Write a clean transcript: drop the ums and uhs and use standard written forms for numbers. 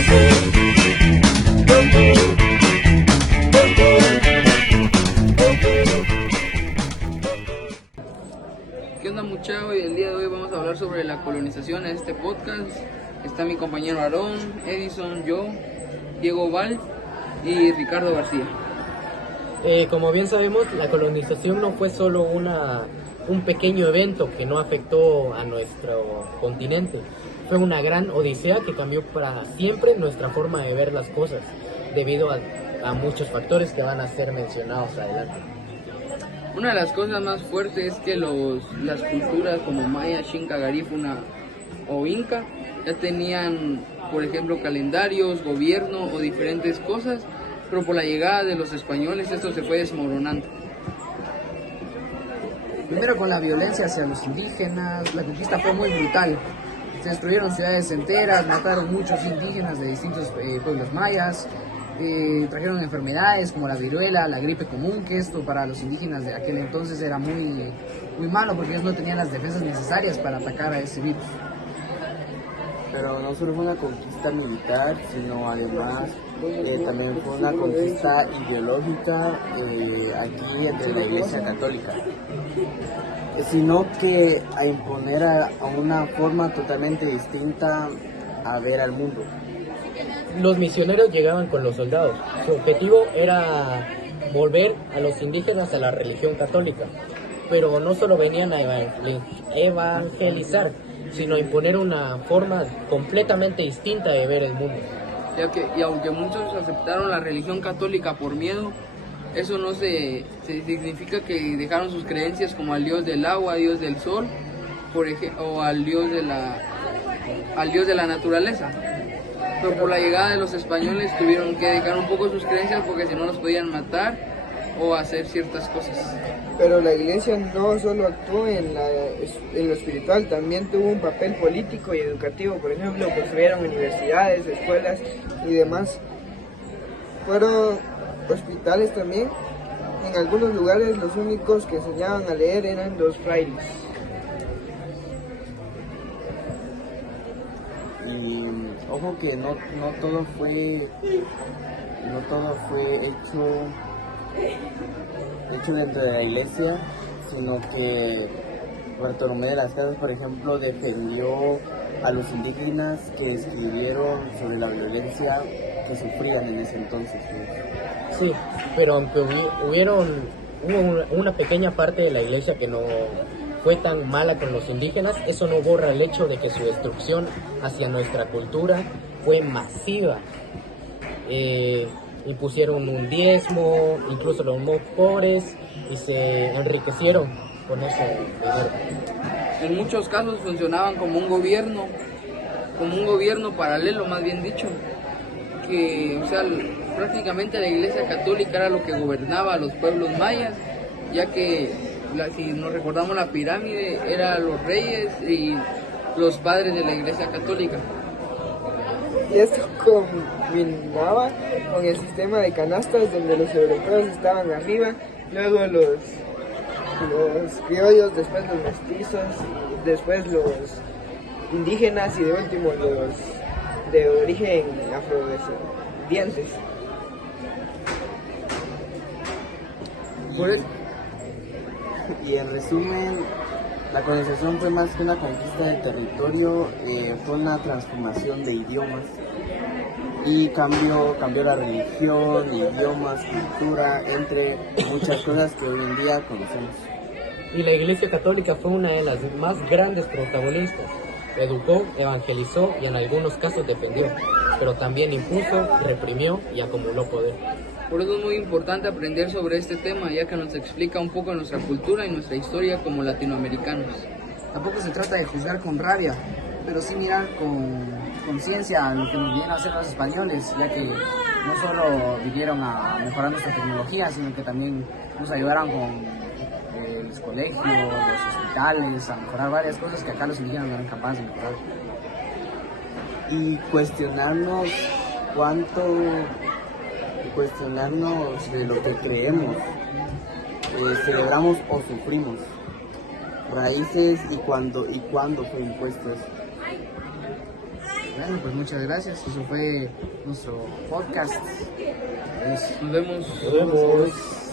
¿Qué onda, muchachos? Y el día de hoy vamos a hablar sobre la colonización en este podcast. Está mi compañero Aarón, Edison, yo, Diego Val y Ricardo García. Como bien sabemos, la colonización no fue solo un pequeño evento que no afectó a nuestro continente. Fue una gran odisea que cambió para siempre nuestra forma de ver las cosas, debido a muchos factores que van a ser mencionados adelante. Una de las cosas más fuertes es que las culturas como maya, xinca, garífuna o inca ya tenían, por ejemplo, calendarios, gobierno o diferentes cosas, pero por la llegada de los españoles esto se fue desmoronando. Primero con la violencia hacia los indígenas, la conquista fue muy brutal. Se destruyeron ciudades enteras, mataron muchos indígenas de distintos pueblos mayas, trajeron enfermedades como la viruela, la gripe común, que esto para los indígenas de aquel entonces era muy malo porque ellos no tenían las defensas necesarias para atacar a ese virus. Pero no solo fue una conquista militar, sino además también fue una conquista ideológica aquí entre la Iglesia Católica, sino que a imponer a una forma totalmente distinta a ver al mundo. Los misioneros llegaban con los soldados. Su objetivo era volver a los indígenas a la religión católica, pero no solo venían a evangelizar, sino a imponer una forma completamente distinta de ver el mundo. Y aunque muchos aceptaron la religión católica por miedo, eso no se significa que dejaron sus creencias como al dios del agua, dios del sol, o al dios de la naturaleza. Pero por la llegada de los españoles tuvieron que dejar un poco sus creencias porque si no los podían matar o hacer ciertas cosas. Pero la iglesia no solo actuó en lo espiritual, también tuvo un papel político y educativo. Por ejemplo, construyeron universidades, escuelas y demás. Fueron hospitales también. En algunos lugares los únicos que enseñaban a leer eran los frailes. Y ojo que no todo fue hecho dentro de la iglesia, sino que Bartolomé de las Casas, por ejemplo, defendió a los indígenas que escribieron sobre la violencia que sufrían en ese entonces. Sí, pero aunque hubo una pequeña parte de la iglesia que no fue tan mala con los indígenas, eso no borra el hecho de que su destrucción hacia nuestra cultura fue masiva. Impusieron un diezmo, incluso los más pobres, y se enriquecieron con ese dinero. En muchos casos funcionaban como un gobierno paralelo, más bien dicho, que, o sea, prácticamente la Iglesia Católica era lo que gobernaba a los pueblos mayas, ya que si nos recordamos la pirámide eran los reyes y los padres de la Iglesia Católica. Y esto combinaba con el sistema de canastas donde los europeos estaban arriba, luego los criollos, después los mestizos, después los indígenas y de último los de origen afrodescendientes. Y en resumen, la colonización fue más que una conquista de territorio, fue una transformación de idiomas y cambió la religión, idiomas, cultura, entre muchas cosas que hoy en día conocemos. Y la Iglesia Católica fue una de las más grandes protagonistas. Educó, evangelizó y en algunos casos defendió, pero también impuso, reprimió y acumuló poder. Por eso es muy importante aprender sobre este tema, ya que nos explica un poco nuestra cultura y nuestra historia como latinoamericanos. Tampoco se trata de juzgar con rabia, pero sí mirar con conciencia lo que nos vinieron a hacer los españoles, ya que no solo vinieron a mejorar nuestra tecnología, sino que también nos ayudaron con los colegios, los hospitales, a mejorar varias cosas que acá los indígenas no eran capaces de mejorar. Y cuestionarnos de lo que creemos, celebramos o sufrimos, raíces y cuándo fue impuesto eso. Bueno, pues muchas gracias. Eso fue nuestro podcast. Nos vemos. Nos vemos.